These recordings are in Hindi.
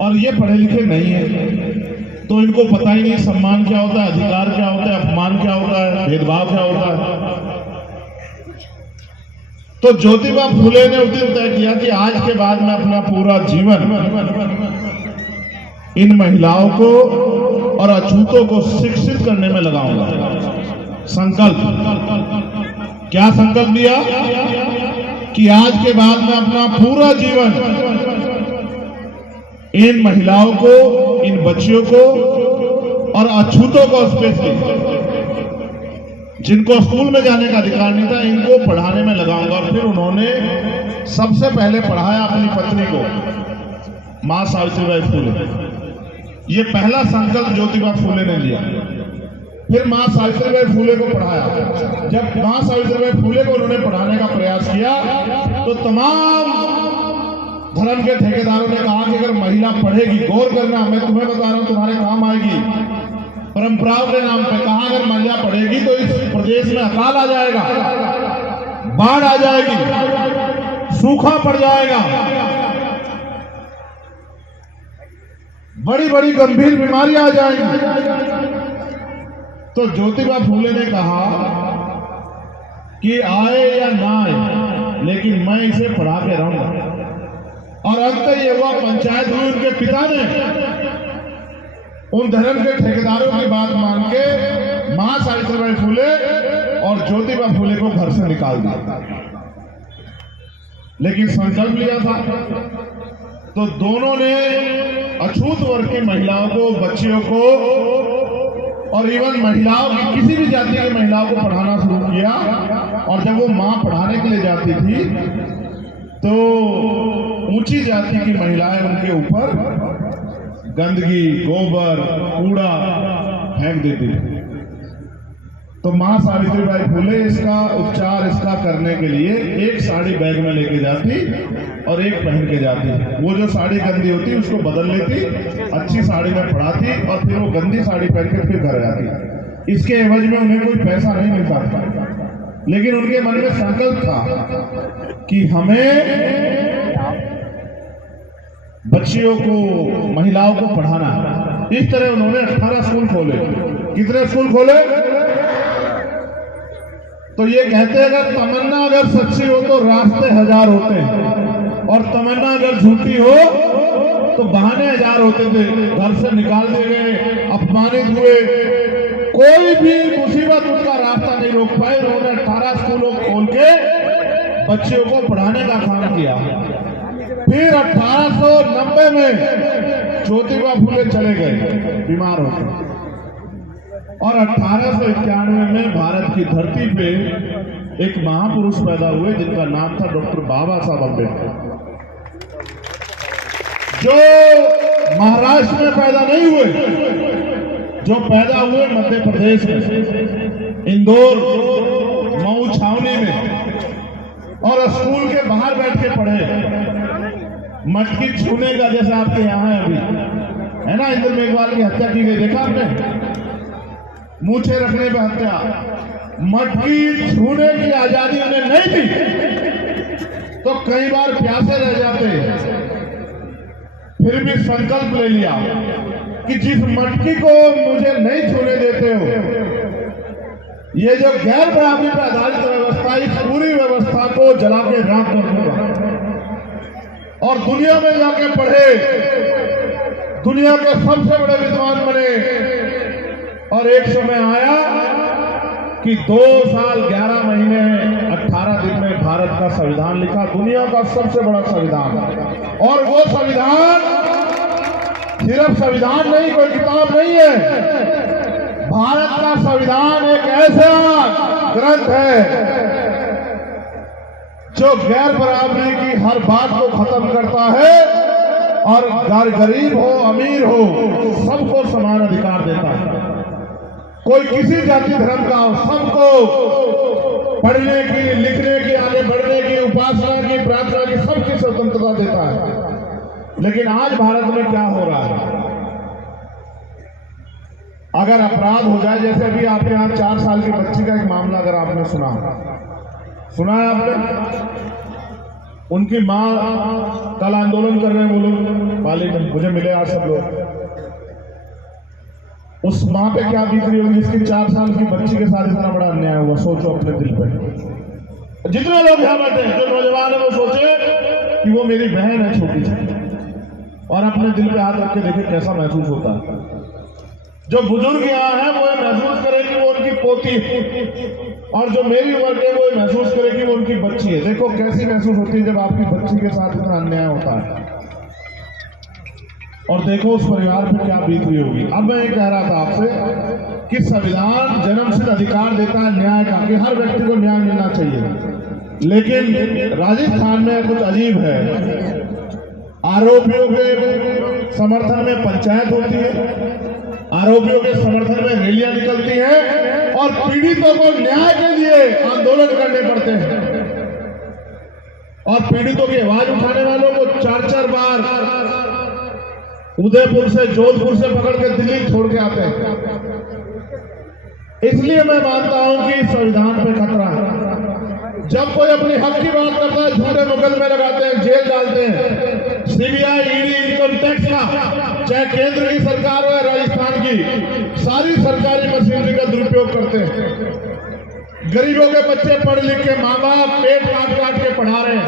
और ये पढ़े लिखे नहीं है, तो इनको पता ही नहीं सम्मान क्या होता है, अधिकार क्या होता है, अपमान क्या होता है, भेदभाव क्या होता है। तो ज्योतिबा फूले ने उस दिन तय किया कि आज के बाद मैं अपना पूरा जीवन इन महिलाओं को और अछूतों को शिक्षित करने में लगाऊंगा। संकल्प, क्या संकल्प लिया कि आज के बाद मैं अपना पूरा जीवन इन महिलाओं को, इन बच्चियों को और अछूतों को, स्पेशली जिनको स्कूल में जाने का अधिकार नहीं था, इनको पढ़ाने में लगाऊंगा। और फिर उन्होंने सबसे पहले पढ़ाया अपनी पत्नी को, मां सावित्रीबाई फूले। ये पहला संकल्प ज्योतिबा फूले ने लिया। फिर मां सावित्रीबाई फूले को पढ़ाया। जब मां सावित्रीबाई फूले को उन्होंने पढ़ाने का प्रयास किया तो तमाम धर्म के ठेकेदारों ने कहा कि अगर महिला पढ़ेगी, गौर करना, मैं तुम्हें बता रहा हूं, तुम्हारे काम आएगी, परंपराओं के नाम पे कहा अगर महिला पढ़ेगी तो इस प्रदेश में अकाल आ जाएगा, बाढ़ आ जाएगी, सूखा पड़ जाएगा, बड़ी बड़ी गंभीर बीमारियां आ जाएंगी। तो ज्योतिबा फूले ने कहा कि आए या ना आए, लेकिन मैं इसे पढ़ा के रहूंगा। और अंत ये हुआ, पंचायत हुई, उनके पिता ने उन धर्म के ठेकेदारों की बात मान के मां सावित्रीबाई फूले और ज्योतिबा फूले को घर से निकाल दिया। लेकिन संकल्प लिया था। तो दोनों ने अछूत वर्ग की महिलाओं को, बच्चियों को और इवन महिलाओं की, किसी भी जाति की महिलाओं को पढ़ाना शुरू किया। और जब वो मां पढ़ाने के लिए जाती थी तो ऊंची जाति की महिलाएं उनके ऊपर गंदगी, गोबर, कूड़ा फेंक देती थी। तो मां सावित्रीबाई फूले इसका उपचार, इसका करने के लिए एक साड़ी बैग में लेके जाती और एक पहन के जाती। वो जो साड़ी गंदी होती उसको बदल लेती, अच्छी साड़ी में पढ़ाती और फिर वो गंदी साड़ी पहन के फिर घर जाती। इसके एवज में उन्हें कोई पैसा नहीं मिलता था, लेकिन उनके मन में संकल्प था कि हमें बच्चियों को, महिलाओं को पढ़ाना। इस तरह उन्होंने 18 स्कूल खोले। कितने स्कूल खोले? तो ये कहते हैं अगर तमन्ना अगर सच्ची हो तो रास्ते हजार होते हैं, और तमन्ना अगर झूठी हो तो बहाने हजार होते थे। घर से निकाल दिए गए, अपमानित हुए, कोई भी मुसीबत उनका रास्ता नहीं रोक पाए। उन्होंने 18 स्कूलों खोल के बच्चियों को पढ़ाने का काम किया। फिर 1890 में ज्योतिबा फूले चले गए बीमार होकर, और 1891 में भारत की धरती पे एक महापुरुष पैदा हुए जिनका नाम था डॉक्टर बाबा साहब अम्बेडकर, जो महाराष्ट्र में पैदा नहीं हुए, जो पैदा हुए मध्य प्रदेश में, इंदौर, मऊ, छावनी में, और स्कूल के बाहर बैठ के पढ़े। मटकी छूने का, जैसे आपके यहाँ है अभी, है ना, इंद्र मेघवाल की हत्या की गई, देखा आपने, मूछे रखने पे हत्या। मटकी छूने की आजादी उन्हें नहीं थी तो कई बार प्यासे रह जाते, फिर भी संकल्प ले लिया कि जिस मटकी को मुझे नहीं छूने देते हो, ये जो गैर बराबरी पर आधारित व्यवस्था, इस पूरी व्यवस्था को जला के राख कर दूंगा। और दुनिया में जाके पढ़े, दुनिया के सबसे बड़े विद्वान बने। और एक समय आया कि 2 साल 11 महीने 18 दिन में भारत का संविधान लिखा, दुनिया का सबसे बड़ा संविधान। और वो संविधान सिर्फ संविधान नहीं, कोई किताब नहीं है, भारत का संविधान एक ऐसा ग्रंथ है जो गैर बराबरी की हर बात को खत्म करता है और गरीब हो, अमीर हो, सबको समान अधिकार देता है। कोई किसी जाति धर्म का हो, सबको पढ़ने की, लिखने की, आगे बढ़ने की, उपासना की, प्रार्थना की, सबकी स्वतंत्रता देता है। लेकिन आज भारत में क्या हो रहा है? अगर अपराध हो जाए, जैसे अभी आपके यहाँ 4 साल की बच्ची का एक मामला अगर आपने सुना है आपने, उनकी मां कल आंदोलन कर रहे हैं वो लोग मालिक मुझे मिले आज सब लोग, उस माँ पे क्या बीत रही होगी जिसकी 4 साल की बच्ची के साथ इतना बड़ा अन्याय हुआ। सोचो अपने दिल पे। जितने लोग यहाँ बैठे जो नौजवान है वो सोचे कि वो मेरी बहन है छोटी सी, और अपने दिल पे हाथ रख के देखे कैसा महसूस होता है। जो बुजुर्ग यहाँ है वो महसूस करे कि वो उनकी पोती है, और जो मेरी उम्र के वो महसूस करे कि वो उनकी बच्ची है। देखो कैसी महसूस होती है जब आपकी बच्ची के साथ इतना अन्याय होता है, और देखो उस परिवार पर क्या बीत रही होगी। अब मैं ये कह रहा था आपसे कि संविधान जन्मसिद्ध अधिकार देता है न्याय का, कि हर व्यक्ति को न्याय मिलना चाहिए, लेकिन राजस्थान में कुछ अजीब है। आरोपियों के समर्थन में पंचायत होती है, आरोपियों के समर्थन में रैलियां निकलती हैं, और पीड़ितों को न्याय के लिए आंदोलन करने पड़ते हैं, और पीड़ितों की आवाज उठाने वालों को 4-4 बार उदयपुर से जोधपुर से पकड़ के दिल्ली छोड़ के आते हैं। इसलिए मैं मानता हूं कि संविधान पे खतरा है। जब कोई अपने हक की बात करता है झूठे मुकदमे लगाते हैं, जेल डालते हैं। सीबीआई, ईडी, इनकम टैक्स का, चाहे केंद्र की सरकार हो या राजस्थान की, सारी सरकारी मशीनरी का दुरुपयोग करते हैं। गरीबों के बच्चे पढ़ लिख के माँ बाप पेट काट काट के पढ़ा रहे हैं,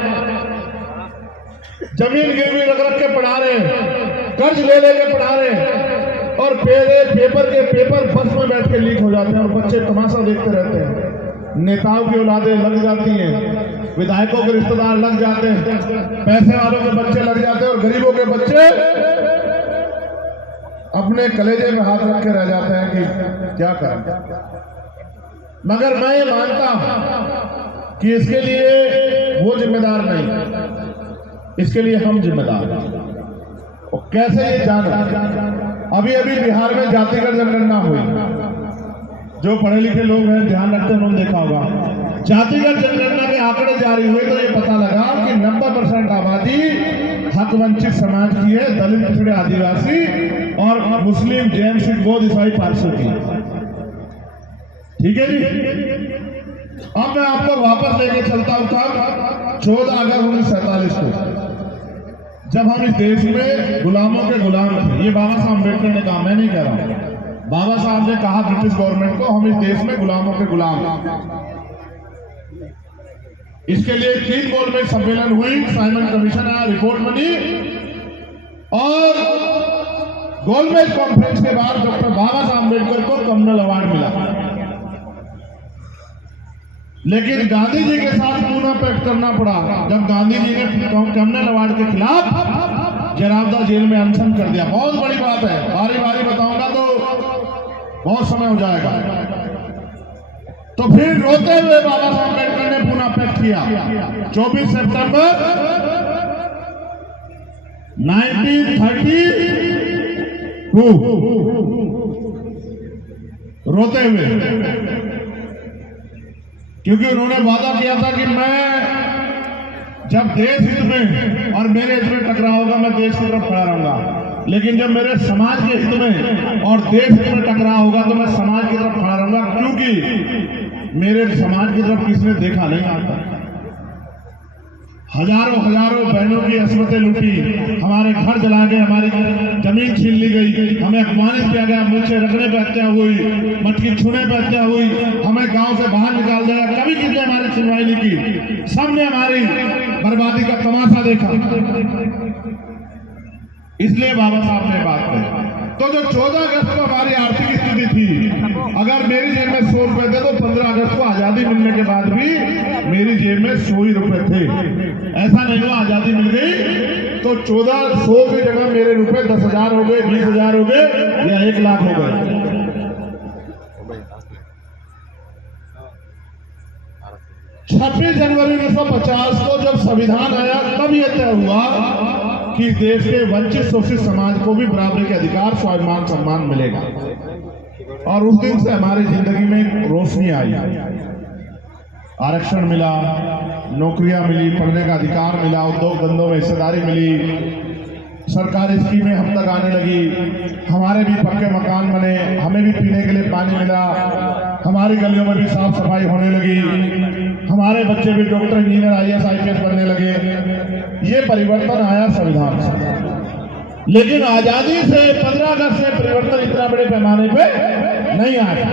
जमीन गिरवी रख रख के पढ़ा रहे हैं, कर्ज ले लेके पढ़ा रहे हैं, और पेपर के पेपर बस में बैठ के लीक हो जाते हैं, और बच्चे तमाशा देखते रहते हैं। नेताओं की औलादें लग जाती हैं, विधायकों के रिश्तेदार लग जाते हैं, पैसे वालों के बच्चे लग जाते हैं, और गरीबों के बच्चे अपने कलेजे में हाथ रख के रह जाते हैं कि क्या करें। मगर मैं ये मानता हूं कि इसके लिए वो जिम्मेदार नहीं, इसके लिए हम जिम्मेदार हैं। कैसे ये जाना? अभी अभी बिहार में जातिगत जनगणना हुई। जो पढ़े लिखे लोग हैं ध्यान रखते हैं, उन्होंने देखा होगा जातिगत जनगणना के आंकड़े जारी हुए तो ये पता लगा कि 90% आबादी हक वंचित समाज की है, दलित, पिछड़े, आदिवासी और मुस्लिम, जैन, सिख, बौद्ध, ईसाई, पारसी की। ठीक है जी। अब मैं आपको वापस लेके चलता हूं था 14 अगस्त 1947 को, जब हम इस देश में गुलामों के गुलाम थे। ये बाबा साहब अम्बेडकर ने कहा, मैं नहीं कह रहा हूं। बाबा साहब ने कहा ब्रिटिश गवर्नमेंट को, हम इस देश में गुलामों के गुलाम। इसके लिए 3 गोलमेज सम्मेलन हुई, साइमन कमीशन आया, रिपोर्ट बनी, और गोलमेज कॉन्फ्रेंस के बाद डॉक्टर बाबा साहब अम्बेडकर को कम्युनल अवार्ड मिला। लेकिन गांधी जी के साथ पुनः पैक्ट करना पड़ा जब गांधी जी ने कम्युनल अवार्ड के खिलाफ जरावदा जेल में अनशन कर दिया। बहुत बड़ी बात है, बारी बारी बताऊंगा तो बहुत समय हो जाएगा। तो फिर रोते हुए बाबा साहब अम्बेडकर ने पुनः पैक्ट किया 24 सितंबर 1932, रोते हुए, क्योंकि उन्होंने वादा किया था कि मैं जब देश हित में और मेरे हित में टकराव होगा मैं देश की तरफ खड़ा रहूंगा, लेकिन जब मेरे समाज के हित में और देश हित में टकराव होगा तो मैं समाज की तरफ खड़ा रहूंगा, क्योंकि मेरे समाज की तरफ किसने देखा नहीं आता। हजारों बहनों की असमतें लूटी, हमारे घर जला गए, हमारी जमीन छीन ली गई, हमें अपमानित किया गया, मूछें रखने पर हत्या हुई, मटकी छूने पर हत्या हुई, हमें गांव से बाहर निकाल दिया। कभी किसने हमारी सुनवाई नहीं की, सबने हमारी बर्बादी का तमाशा देखा। इसलिए बाबा साहब ने बात कही। तो जो 14 अगस्त को हमारी आर्थिक स्थिति थी, अगर मेरी जेब में 100 रुपए थे तो 15 अगस्त को आजादी मिलने के बाद भी मेरी जेब में 100 ही रुपए थे। ऐसा नहीं हुआ आजादी मिल गई तो 1400 की जगह मेरे रुपए 10,000 हो गए, 20,000 हो गए या 1 लाख हो गए। 26 जनवरी 1950 को जब संविधान आया तब यह तय हुआ कि देश के वंचित शोषित समाज को भी बराबरी के अधिकार, स्वाभिमान, सम्मान मिलेगा। और उस दिन से हमारी जिंदगी में एक रोशनी आई, आरक्षण मिला, नौकरियां मिली, पढ़ने का अधिकार मिला, उद्योग धंधों में हिस्सेदारी मिली, सरकारी स्कीमें हम तक आने लगी, हमारे भी पक्के मकान बने, हमें भी पीने के लिए पानी मिला, हमारी गलियों में भी साफ सफाई होने लगी, हमारे बच्चे भी डॉक्टर, इंजीनियर, IAS, IPS बनने लगे। ये परिवर्तन आया संविधान से। लेकिन आजादी से 15 अगस्त से परिवर्तन इतना बड़े पैमाने पे नहीं आया।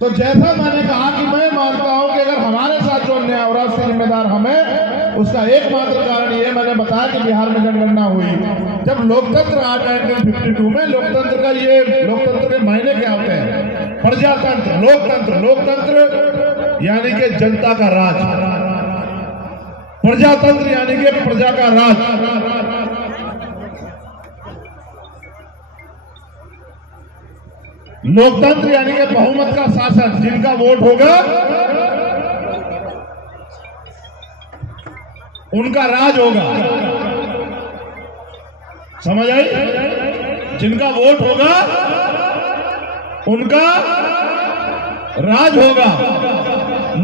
तो जैसा मैंने कहा कि मैं मानता हूं कि अगर हमारे साथ जो अन्याय हो रहा है उसके जिम्मेदार हमें, उसका एकमात्र कारण ये मैंने बताया कि बिहार में जनगणना हुई। जब लोकतंत्र आ गया 1952 में, लोकतंत्र के मायने क्या होते हैं? प्रजातंत्र, लोकतंत्र, लोकतंत्र यानी कि जनता का राज, प्रजातंत्र यानी कि प्रजा का राज। लोकतंत्र यानी कि बहुमत का शासन, जिनका वोट होगा उनका राज होगा। समझ आई? जिनका वोट होगा उनका राज होगा।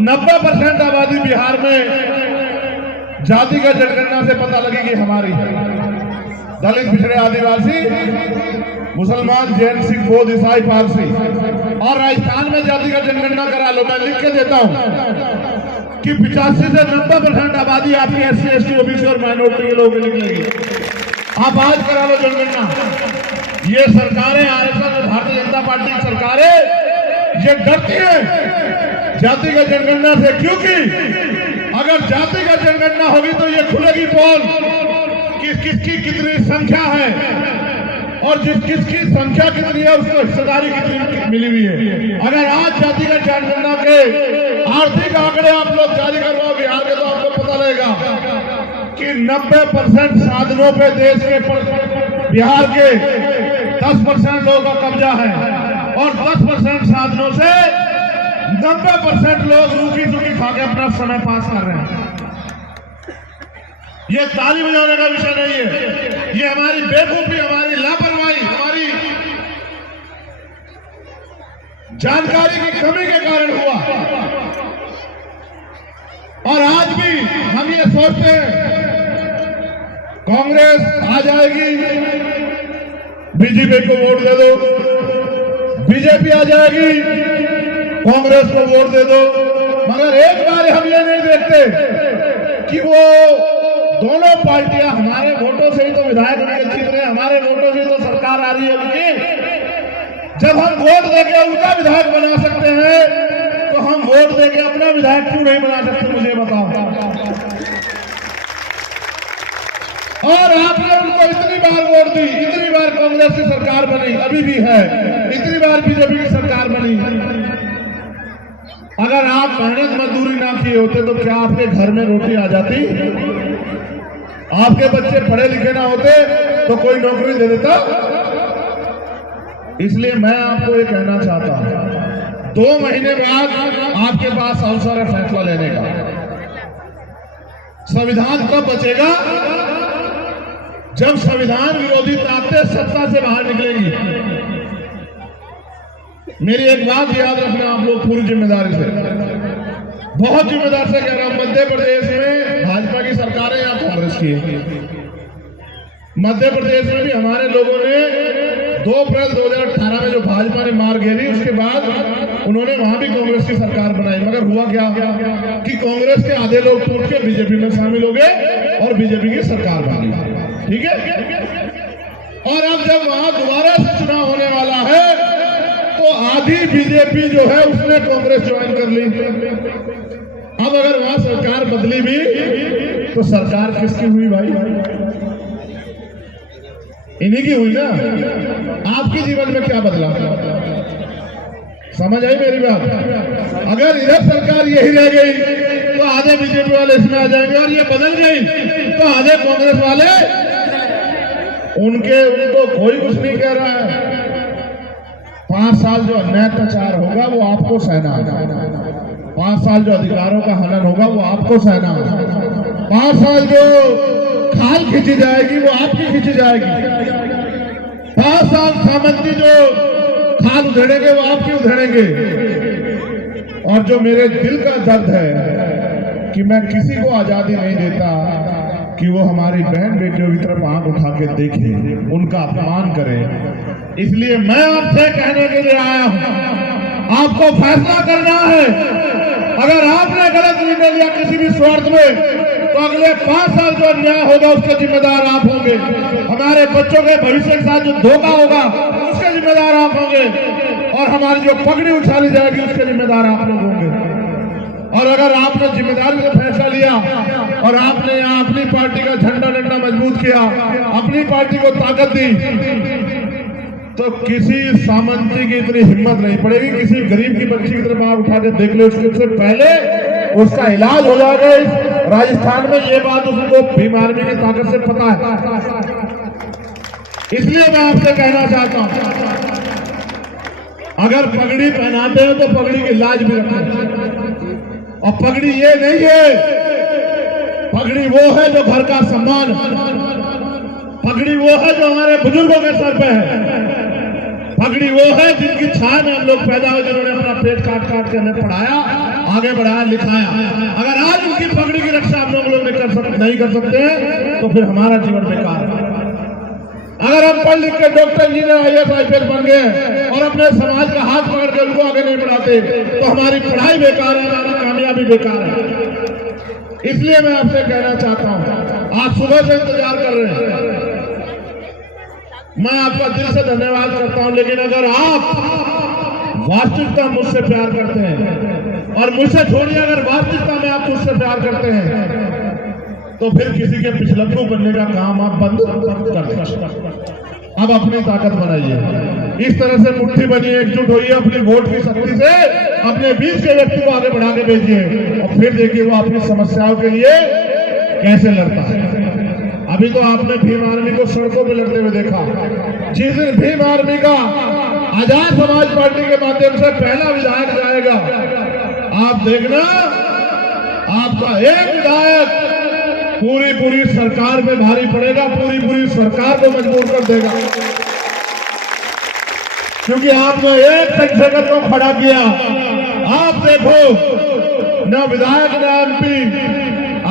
90% आबादी बिहार में जातिगत जनगणना से पता लगेगी हमारी। दलित, पिछड़े, आदिवासी, मुसलमान, जैन, सिख, बौद्ध, ईसाई, पारसी। और राजस्थान में जातिगत जनगणना करा लो, मैं लिख के देता हूं कि 85 से 90% आबादी आपकी SC, ST, OBC और माइनॉरिटी के लोगों की निकलेगी। आप आज करा लो जनगणना। ये सरकारें, RSS, भारतीय जनता पार्टी की सरकारें ये डरती है जातिगत जनगणना से, क्योंकि अगर जातिगत जनगणना होगी तो ये खुलेगी पोल किसकी कितनी संख्या है और किसकी संख्या कितनी है उसको हिस्सेदारी कितनी मिली हुई है। अगर आज जातिगत जनगणना के आर्थिक आंकड़े आप लोग जारी करवाओ बिहार के, तो आपको पता लगेगा कि 90% साधनों पे देश के बिहार के 10% लोगों का कब्जा है और 10% साधनों से 90% लोग रूखी सूखी खा के अपना समय पास कर रहे हैं। ये ताली बजाने का विषय नहीं है, ये हमारी बेवकूफी, हमारी लापरवाही, हमारी जानकारी की कमी के कारण हुआ। और आज भी हम ये सोचते हैं कांग्रेस आ जाएगी, बीजेपी को वोट दे दो, बीजेपी आ जाएगी, कांग्रेस को वोट दे दो। मगर एक बार हम ये नहीं देखते कि वो दोनों पार्टियां हमारे वोटों से ही तो विधायक निर्वाचित रहे, हमारे वोटों से तो सरकार आ रही है उनकी। जब हम वोट देके उनका विधायक बना सकते हैं तो हम वोट देके अपना विधायक क्यों नहीं बना सकते, मुझे बताओ। और आपने उनको इतनी बार वोट दी, इतनी बार कांग्रेस की सरकार बनी, अभी भी है, इतनी बार बीजेपी की सरकार बनी। अगर आप मेहनत मजदूरी ना किए होते तो क्या आपके घर में रोटी आ जाती? आपके बच्चे पढ़े लिखे ना होते तो कोई नौकरी दे देता? इसलिए मैं आपको ये कहना चाहता हूं, 2 महीने बाद आपके पास अवसर है फैसला लेने का। संविधान कब बचेगा? जब संविधान विरोधी ताकतें सत्ता से बाहर निकलेंगी। मेरी एक बात याद रखना आप लोग पूरी जिम्मेदारी से, बहुत जिम्मेदार से कह रहा हूं। मध्य प्रदेश में भाजपा की सरकार है या कांग्रेस की? मध्य प्रदेश में भी हमारे लोगों ने 2 अप्रैल 2018 में जो भाजपा ने मार घेरी, उसके बाद उन्होंने वहां भी कांग्रेस की सरकार बनाई। मगर हुआ क्या कि कांग्रेस के आधे लोग टूट के बीजेपी में शामिल हो गए और बीजेपी की सरकार बनी। ठीक है? और अब जब वहां दोबारा से चुनाव होने वाला है तो आधी बीजेपी जो है उसने कांग्रेस ज्वाइन कर ली। अब अगर वहां सरकार बदली भी तो सरकार किसकी हुई भाई? इन्हीं की हुई ना। आपके जीवन में क्या बदला? समझ आई मेरी बात? अगर इधर सरकार यही रह गई तो आधे बीजेपी वाले इसमें आ जाएंगे, और ये बदल गई तो आधे कांग्रेस वाले उनको कोई कुछ नहीं कह रहा है। 5 साल जो अन्याय अत्याचार होगा वो आपको सहना है। 5 साल जो अधिकारों का हनन होगा वो आपको सहना है। 5 साल जो खाल खींची जाएगी वो आपकी खींची जाएगी। 5 साल सामंती जो खाल उधेड़ेंगे वो आपकी उधेड़ेंगे। और जो मेरे दिल का दर्द है कि मैं किसी को आजादी नहीं देता कि वो हमारी बहन बेटियों की तरफ आंख उठा के देखे, उनका अपमान करे। इसलिए मैं आपसे कहने के लिए आया हूं, आपको फैसला करना है। अगर आपने गलत निर्णय लिया किसी भी स्वार्थ में तो अगले 5 साल जो अन्याय होगा उसके जिम्मेदार आप होंगे। हमारे बच्चों के भविष्य के साथ जो धोखा होगा उसके जिम्मेदार आप होंगे, और हमारी जो पगड़ी उछाली जाएगी उसके जिम्मेदार आप लोग होंगे। और अगर आपने जिम्मेदारी से फैसला लिया और आपने यहाँ अपनी पार्टी का झंडा डंडा मजबूत किया, अपनी पार्टी को ताकत दी, तो किसी सामंती की इतनी हिम्मत नहीं पड़ेगी किसी गरीब की बच्ची की तरफ आप उठा के देख ले, उससे पहले उसका इलाज हो जाएगा। इस राजस्थान में ये बात उसको भीम आर्मी की ताकत से पता है। इसलिए मैं आपसे कहना चाहता हूं, अगर पगड़ी पहनाते हैं तो पगड़ी की लाज भी रखें। और पगड़ी ये नहीं है, पगड़ी वो है जो घर का सम्मान, पगड़ी वो है जो हमारे बुजुर्गों के सर पे है, पगड़ी वो है जिनकी छाया में हम लोग पैदा हुए, जिन्होंने अपना पेट काट काट के हमें पढ़ाया, आगे बढ़ाया, लिखाया। अगर आज उनकी पगड़ी की रक्षा हम लोग नहीं कर सकते हैं तो फिर हमारा जीवन बेकार है। अगर हम पढ़ लिख के डॉक्टर इंजीनियर IAS IPS बन गए और अपने समाज का हाथ पकड़ के उनको आगे नहीं बढ़ाते तो हमारी पढ़ाई बेकार है, हमारी कामयाबी बेकार है। इसलिए मैं आपसे कहना चाहता हूं, आप सुबह से इंतजार कर रहे हैं, मैं आपका दिल से धन्यवाद करता हूं, लेकिन अगर आप वास्तविकता मुझसे प्यार करते हैं और मुझसे छोड़िए, अगर वास्तविकता में आप मुझसे प्यार करते हैं तो फिर किसी के पिछलग्गू बनने का काम आप बंद कर दें। अब अपनी ताकत बनाइए, इस तरह से मुट्ठी बनिए, एकजुट होइए, अपनी वोट की शक्ति से अपने बीच के व्यक्ति को आगे बढ़ा के भेजिए और फिर देखिए वो अपनी समस्याओं के लिए कैसे लड़ता है। अभी तो आपने भीम आर्मी को सड़कों पे लड़ते हुए देखा। जिस दिन भीम आर्मी का आजाद समाज पार्टी के माध्यम से पहला विधायक जाएगा, आप देखना आपका एक विधायक पूरी सरकार पे भारी पड़ेगा, पूरी सरकार को मजबूर कर देगा, क्योंकि आपने एक संसद को खड़ा किया। आप देखो, न विधायक न MP,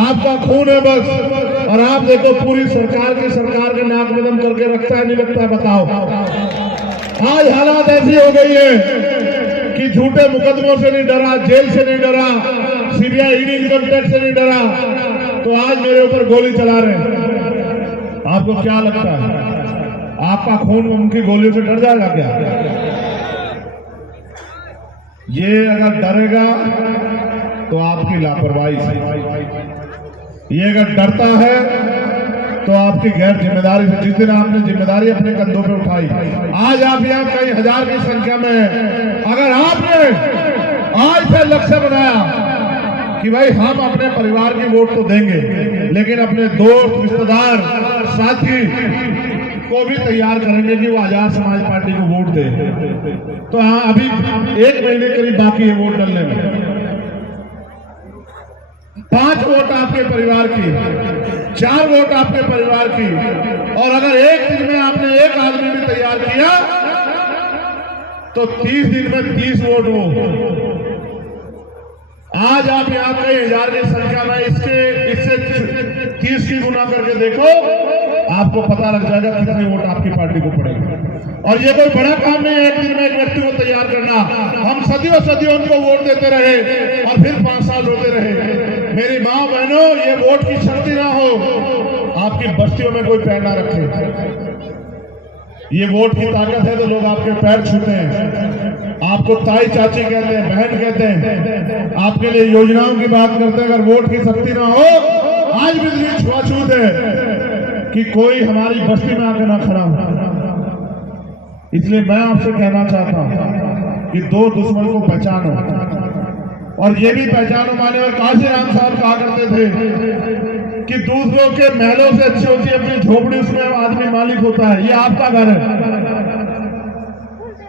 आपका खून है बस, और आप देखो पूरी सरकार के नाक में दम करके रखता है नहीं रखता है, बताओ। आज हालात ऐसी हो गई है कि झूठे मुकदमों से नहीं डरा, जेल से नहीं डरा, CBI ED इनकम टैक्स से नहीं डरा, तो आज मेरे ऊपर गोली चला रहे हैं। आपको क्या लगता है, आपका खून उनकी गोलियों से डर जाएगा क्या? ये अगर डरेगा तो आपकी लापरवाही से, ये अगर डरता है तो आपकी गैर जिम्मेदारी से। जिस दिन आपने जिम्मेदारी अपने कंधों पे उठाई, आज आप यहाँ कई हजार की संख्या में हैं, अगर आपने आज से लक्ष्य बनाया कि भाई हम अपने परिवार की वोट तो देंगे, लेकिन अपने दोस्त, रिश्तेदार, साथी को भी तैयार करेंगे कि वो आजाद समाज पार्टी को वोट दे, तो हाँ अभी 1 महीने करीब बाकी है वोट डालने में। 5 वोट आपके परिवार की, 4 वोट आपके परिवार की, और अगर एक दिन में आपने एक आदमी भी तैयार किया तो 30 दिन में 30 वोट हो। आज आप यहाँ कई हजार की संख्या में इससे 30 की गुना करके देखो, आपको पता लग जाएगा कितने वोट आपकी पार्टी को पड़ेंगे। और ये कोई बड़ा काम नहीं है एक दिन में एक व्यक्ति को तैयार करना। हम सदियों उनको वोट देते रहे और फिर 5 साल रोते रहे। मेरी माँ बहनों, ये वोट की शक्ति ना हो, आपकी बस्तियों में कोई पैर ना रखे। ये वोट की ताकत है तो लोग आपके पैर छूते हैं, आपको ताई चाची कहते हैं, बहन कहते हैं, आपके लिए योजनाओं की बात करते हैं। अगर वोट की शक्ति ना हो, आज भी इतनी छुआछूत है कि कोई हमारी बस्ती में आकर ना खड़ा हो। इसलिए मैं आपसे कहना चाहता हूं कि 2 दुश्मन को पहचानो, और ये भी पहचानो। माने और काशीराम साहब कहा करते थे कि दूसरों के महलों से अच्छी होती है अपनी झोपड़ी, उसमें आदमी मालिक होता है। ये आपका घर है,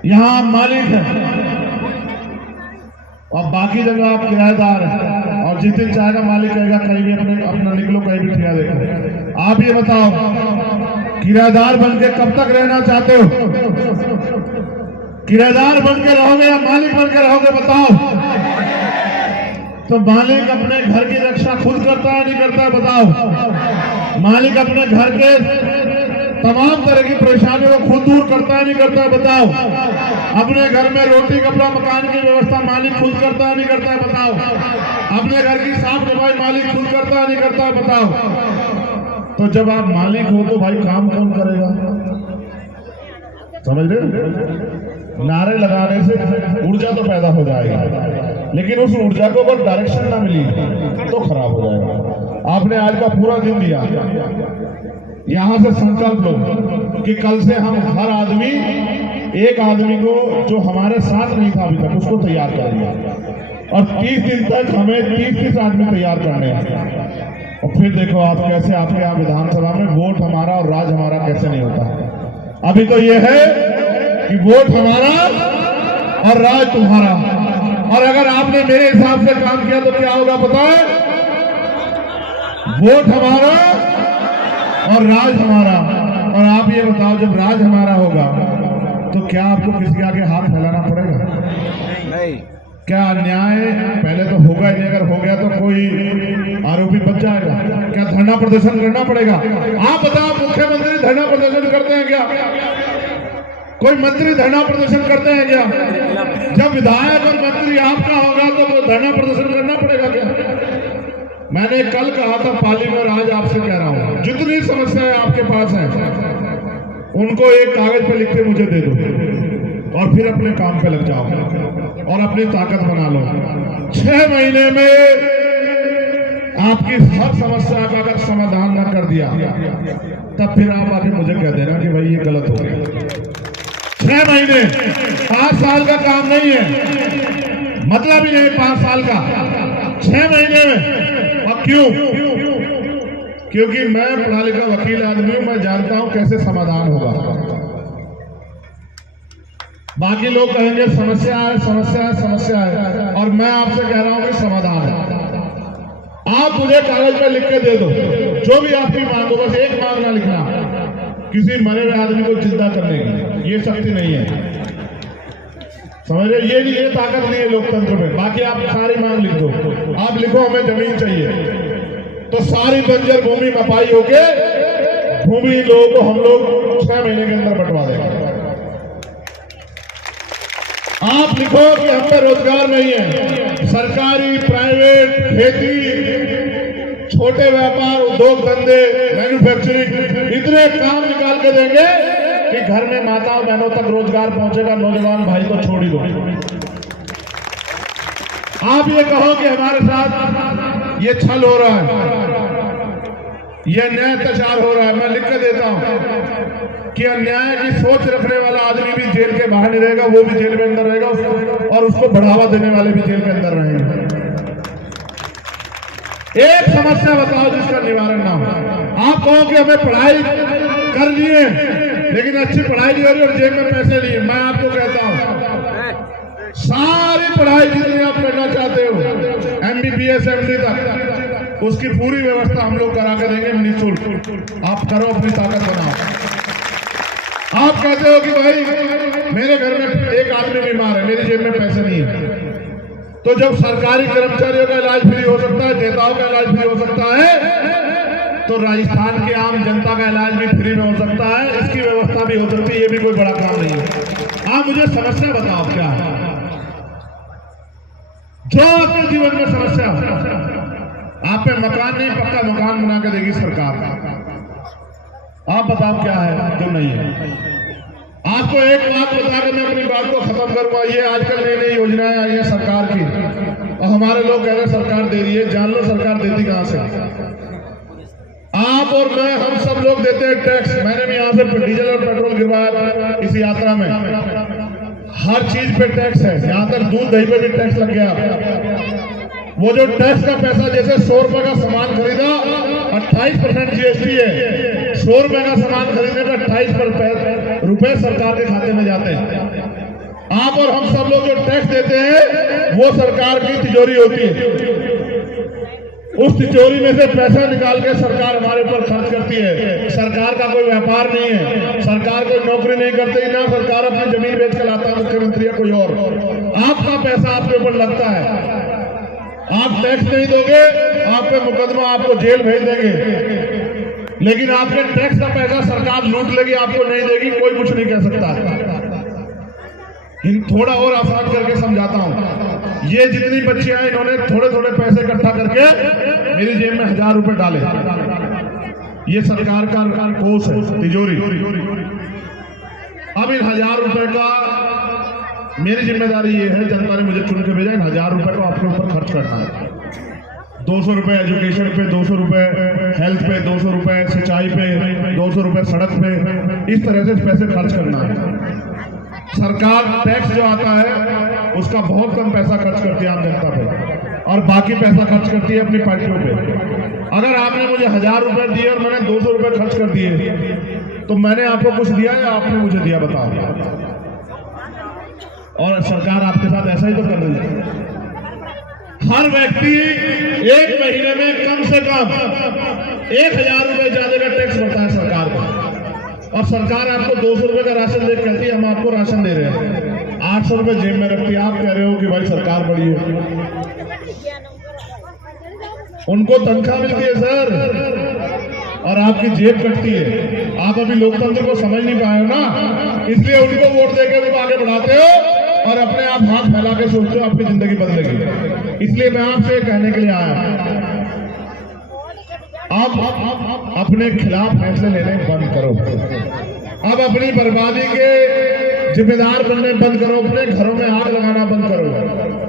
यहाँ आप मालिक हैं और बाकी जगह आप किराएदार हैं, और जिस दिन चाहेगा मालिक कहेगा कहीं भी अपना निकलो, कहीं भी ठिया देखो। आप ये बताओ, किराएदार बन के कब तक रहना चाहते हो? किराएदार बन के रहोगे या मालिक बन के रहोगे, बताओ? तो मालिक अपने घर की रक्षा खुद करता है नहीं करता है, बताओ? मालिक अपने घर के तमाम तरह की परेशानियों को खुद दूर करता है नहीं करता है बताओ? अपने घर में रोटी कपड़ा मकान की व्यवस्था मालिक खुद करता है नहीं करता है बताओ? अपने घर की साफ सफाई मालिक खुद करता है नहीं करता है बताओ? तो जब आप मालिक हो तो भाई काम कौन करेगा? समझ रहे? नारे लगाने से ऊर्जा तो पैदा हो जाएगा, लेकिन उस ऊर्जा को अगर डायरेक्शन ना मिली तो खराब हो जाएगा। आपने आज का पूरा दिन दिया, यहां से संकल्प लो कि कल से हम हर आदमी, एक आदमी को जो हमारे साथ नहीं था अभी तक, उसको तैयार करेंगे और 30 दिन तक हमें 30 आदमी तैयार करने हैं। और फिर देखो आप कैसे आपके यहाँ विधानसभा में वोट हमारा और राज हमारा कैसे नहीं होता। अभी तो ये है कि वोट हमारा और राज तुम्हारा, और अगर आपने मेरे हिसाब से काम किया तो क्या होगा पता है? वोट हमारा और राज हमारा। और आप ये बताओ, जब राज हमारा होगा तो क्या आपको किसी के आगे हाथ फैलाना पड़ेगा? नहीं। क्या अन्याय पहले तो होगा ही नहीं, अगर हो गया तो कोई आरोपी बच जाएगा? क्या धरना प्रदर्शन करना पड़ेगा? आप बताओ, मुख्यमंत्री धरना प्रदर्शन करते हैं क्या? कोई मंत्री धरना प्रदर्शन करते हैं क्या? जब विधायक और मंत्री आपका होगा तो वो धरना प्रदर्शन करना पड़ेगा क्या? मैंने कल कहा था पाली में और आज आपसे कह रहा हूं, जितनी समस्याएं आपके पास हैं उनको एक कागज पे लिख के मुझे दे दो और फिर अपने काम पे लग जाओ और अपनी ताकत बना लो। 6 महीने में आपकी हर समस्या का अगर समाधान न कर दिया तब फिर आप आके मुझे कह देना कि भाई ये गलत हो गया। 6 महीने, 5 साल का काम नहीं है, मतलब ही नहीं 5 साल का, 6 महीने में। और क्यों? क्योंकि मैं पढ़ा लिखा वकील आदमी हूं, मैं जानता हूं कैसे समाधान होगा। बाकी लोग कहेंगे समस्या है समस्या है समस्या है, और मैं आपसे कह रहा हूं कि समाधान है। आप मुझे कागज पर लिख के दे दो जो भी आपकी मांग हो, बस एक मांग ना लिखना किसी मरे हुए आदमी को जिंदा करने की, ये शक्ति नहीं है। समझ रहे? ये ताकत नहीं है लोकतंत्र में। बाकी आप सारी मांग लिख दो, आप लिखो हमें जमीन चाहिए, तो सारी बंजर भूमि मपाई होके भूमि लोगों को हम लोग 6 महीने के अंदर बंटवा देंगे। आप लिखो कि हम पे रोजगार नहीं है, सरकारी प्राइवेट खेती छोटे व्यापार उद्योग धंधे मैन्युफैक्चरिंग इतने काम निकाल के देंगे कि घर में माताओं बहनों तक रोजगार पहुंचेगा। नौजवान भाई को छोड़ ही दो। आप ये कहो कि हमारे साथ ये छल हो रहा है, ये अन्याय अत्याचार हो रहा है, मैं लिख के देता हूं कि अन्याय की सोच रखने वाला आदमी भी जेल के बाहर नहीं रहेगा, वो भी जेल में अंदर रहेगा, और उसको बढ़ावा देने वाले भी जेल के अंदर रहेंगे। एक समस्या बताओ जिसका निवारण ना हो। आप कहो कि हमें पढ़ाई कर लिए लेकिन अच्छी पढ़ाई नहीं हो रही और जेब में पैसे लिए। मैं आपको कहता हूं सारी पढ़ाई जितनी आप करना चाहते हो MBBS MD तक, उसकी पूरी व्यवस्था हम लोग करा के देंगे निःशुल्क। आप करो, अपनी ताकत बनाओ। आप कहते हो कि भाई मेरे घर में एक आदमी बीमार है, मेरी जेब में पैसे नहीं है, तो जब सरकारी कर्मचारियों का इलाज फ्री हो सकता है, नेताओं का इलाज फ्री हो सकता है, तो राजस्थान की आम जनता का इलाज भी फ्री में हो सकता है, इसकी व्यवस्था भी हो सकती है। ये भी कोई बड़ा काम नहीं है। आप मुझे समस्या बताओ क्या है जो अपने जीवन में समस्या? आप पे मकान नहीं, पक्का मकान बना के देगी सरकार। आप बताओ क्या है जो नहीं है? आपको एक बात बताकर मैं अपनी बात को खत्म करूंगा। ये आजकल नई नई योजनाएं आई है सरकार की, और हमारे लोग कह रहे हैं सरकार दे रही है। जान लो सरकार देती कहां से? आप और मैं, हम सब लोग देते हैं टैक्स। मैंने भी यहाँ से डीजल और पेट्रोल गिरवाया इस यात्रा में। हर चीज पे टैक्स है, यहाँ तक दूध दही पे भी टैक्स लग गया। वो जो टैक्स का पैसा, जैसे 100 रुपए का सामान खरीदा 28% GST है, 100 रुपए का सामान खरीदने पर 28 रुपए सरकार के खाते में जाते हैं। आप और हम सब लोग जो टैक्स देते हैं वो सरकार की तिजोरी होती है। उस तिजोरी में से पैसा निकाल के सरकार हमारे ऊपर खर्च करती है। सरकार का कोई व्यापार नहीं है, सरकार कोई नौकरी नहीं करती, ना सरकार अपनी जमीन बेच के लाता है मुख्यमंत्री या कोई और। आपका पैसा आपके ऊपर लगता है, आप टैक्स नहीं दोगे, आप पे मुकदमा, आपको जेल भेज देंगे। लेकिन आपके टैक्स का पैसा सरकार लूट लेगी, आपको नहीं देगी, कोई कुछ नहीं कह सकता। थोड़ा और आसान करके समझाता हूं। ये जितनी बच्चियां हैं, इन्होंने थोड़े थोड़े पैसे इकट्ठा करके मेरी जेब में 1000 रुपए डाले। ये सरकार का कोष है, तिजोरी। अब इन 1000 रुपए का मेरी जिम्मेदारी ये है, जनता ने मुझे चुन के भेजा, इन 1000 रुपए को आपके ऊपर खर्च करना है। 200 रुपए एजुकेशन पे, 200 रुपए हेल्थ पे, 200 रुपए सिंचाई पे, 200 रुपए सड़क पे, इस तरह से पैसे खर्च करना है। सरकार टैक्स जो आता है उसका बहुत कम पैसा खर्च करती है आम जनता पे, और बाकी पैसा खर्च करती है अपनी पार्टियों पे। अगर आपने मुझे 1000 रुपए दिए और मैंने 200 रुपए खर्च कर दिए, तो मैंने आपको कुछ दिया या आपने मुझे दिया, बताओ। और सरकार आपके साथ ऐसा ही तो कर रही है। हर व्यक्ति एक महीने में कम से कम 1000 रुपए ज्यादा का टैक्स भरता है सरकार को, और सरकार आपको 200 रुपए का राशन दे कहती है हम आपको राशन दे रहे हैं, 800 रुपए जेब में रखती है। आप कह रहे हो कि भाई सरकार बड़ी है, उनको तनख्वाह मिलती है सर, और आपकी जेब कटती है। आप अभी लोकतंत्र को समझ नहीं पाए हो ना, इसलिए उनको वोट देकर उनको आगे बढ़ाते हो और अपने आप हाथ फैला के सोचते हो आपकी जिंदगी बदलेगी। इसलिए मैं आपसे कहने के लिए आया, अब अपने खिलाफ फैसले लेने बंद करो। अब अपनी बर्बादी के जिम्मेदार बनने बंद करो, अपने घरों में आग लगाना बंद करो।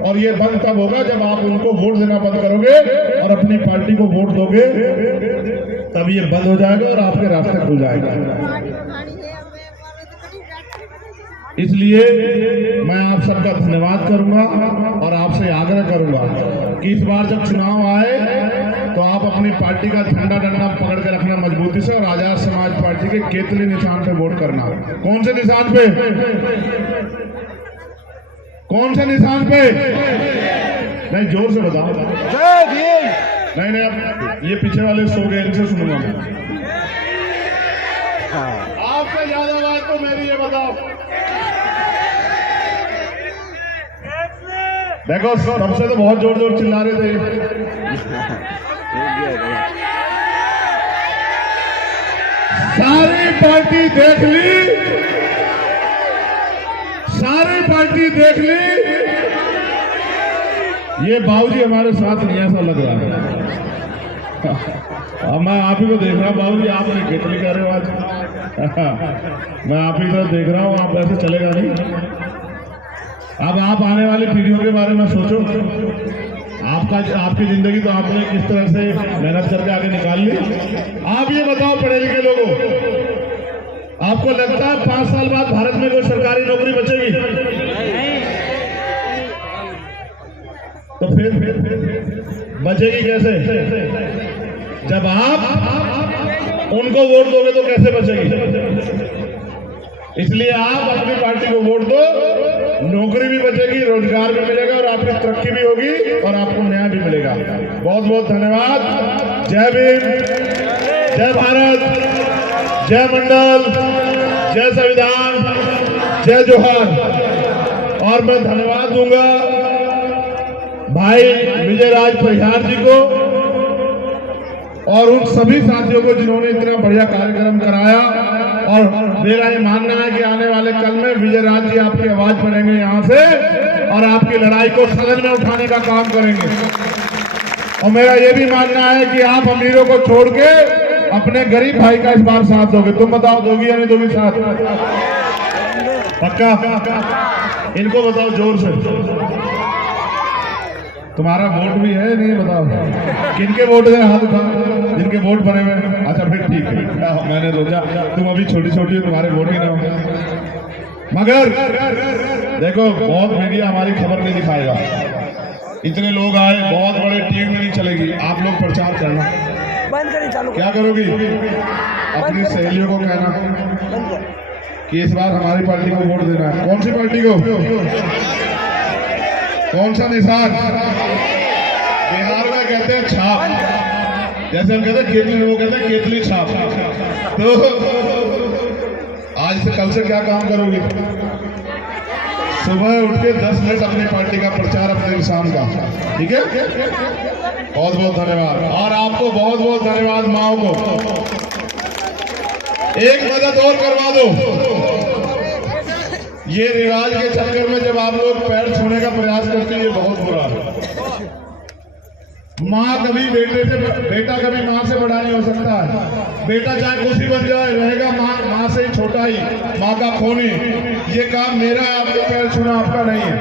और ये बंद तब होगा जब आप उनको वोट देना बंद करोगे और अपनी पार्टी को वोट दोगे, तब ये बंद हो जाएगा और आपके रास्ते खुल जाएगा। इसलिए मैं आप सबका धन्यवाद करूंगा और आपसे आग्रह करूंगा कि इस बार जब चुनाव आए तो आप अपनी पार्टी का झंडा डंडा पकड़ के रखना मजबूती से, और आजाद समाज पार्टी के केतली निशान पे वोट करना। कौन से निशान पे? कौन से निशान पे? नहीं, जोर से बताओ। नहीं नहीं, अब ये पीछे वाले सो गए, इनसे सुनूंगा मैं। आपसे ज्यादा बात तो मेरी, ये बताओ। देखो सबसे तो बहुत जोर जोर चिल्ला रहे थे। सारी पार्टी देख ली, सारी पार्टी देख ली, ये बाबूजी हमारे साथ नहीं, ऐसा लग रहा है। मैं आप ही को देख रहा हूँ बाबूजी, आप नहीं कितनी कर रहे हो आज। मैं आप ही तरफ देख रहा हूँ, आप ऐसे चलेगा नहीं। अब आप आने वाली पीढ़ियों के बारे में सोचो। आपकी जिंदगी तो आपने किस तरह से मेहनत करके आगे निकाल ली। आप ये बताओ पढ़े लिखे लोगों, आपको लगता है 5 साल बाद भारत में कोई सरकारी नौकरी बचेगी? तो फिर बचेगी कैसे? जब आप उनको वोट दोगे तो कैसे बचेगी? इसलिए आप अपनी पार्टी को वोट दो, नौकरी भी बचेगी, रोजगार भी मिलेगा, और आपकी तरक्की भी होगी, और आपको न्याय भी मिलेगा। बहुत बहुत धन्यवाद। जय भीम, जय भारत, जय मंडल, जय संविधान, जय जोहार। और मैं धन्यवाद दूंगा भाई विजय राज परिहार जी को और उन सभी साथियों को जिन्होंने इतना बढ़िया कार्यक्रम कराया। और मेरा ये मानना है कि आने वाले कल में विजय राज जी आपकी आवाज बनेंगे यहाँ से, और आपकी लड़ाई को सदन में उठाने का काम करेंगे। और मेरा ये भी मानना है कि आप अमीरों को छोड़ के अपने गरीब भाई का इस बार साथ दोगे। तुम बताओ, दोगी या नहीं दोगी साथ? पक्का? इनको बताओ जोर से, तुम्हारा वोट भी है नहीं? बताओ किनके वोट है, हाथ उठा जिनके वोट बने हुए। अच्छा फिर ठीक है, मैंने सोचा तुम अभी छोटी छोटी हो, तुम्हारे वोट ही ना हो। मगर देखो, बहुत मीडिया हमारी खबर नहीं दिखाएगा। इतने लोग आए, बहुत बड़े टीम में नहीं चलेगी। आप लोग प्रचार करना बंद करें, चालू क्या करोगी? अपनी सहेलियों को कहना कि इस बार हमारी पार्टी को वोट देना है। कौन सी पार्टी को? कौन सा निशान? बिहार में कहते हैं छाप, जैसे हम कहते हैं केतली, वो कहते हैं केतली छाप। तो आज से कल से क्या काम करोगे? सुबह उठ के 10 मिनट अपनी पार्टी का प्रचार, अपने निशान का। ठीक है, बहुत बहुत धन्यवाद। और आपको बहुत बहुत धन्यवाद माओ को। एक मदद और करवा दो। ये रिवाज के चक्कर में जब आप लोग पैर छूने का प्रयास करते हैं, ये बहुत बुरा है। माँ कभी बेटा कभी माँ से बड़ा नहीं हो सकता है। बेटा चाहे कुछ बन जाए, रहेगा माँ से ही छोटा ही, माँ का खून ही। ये काम मेरा है, आपके पैर छूना आपका नहीं है।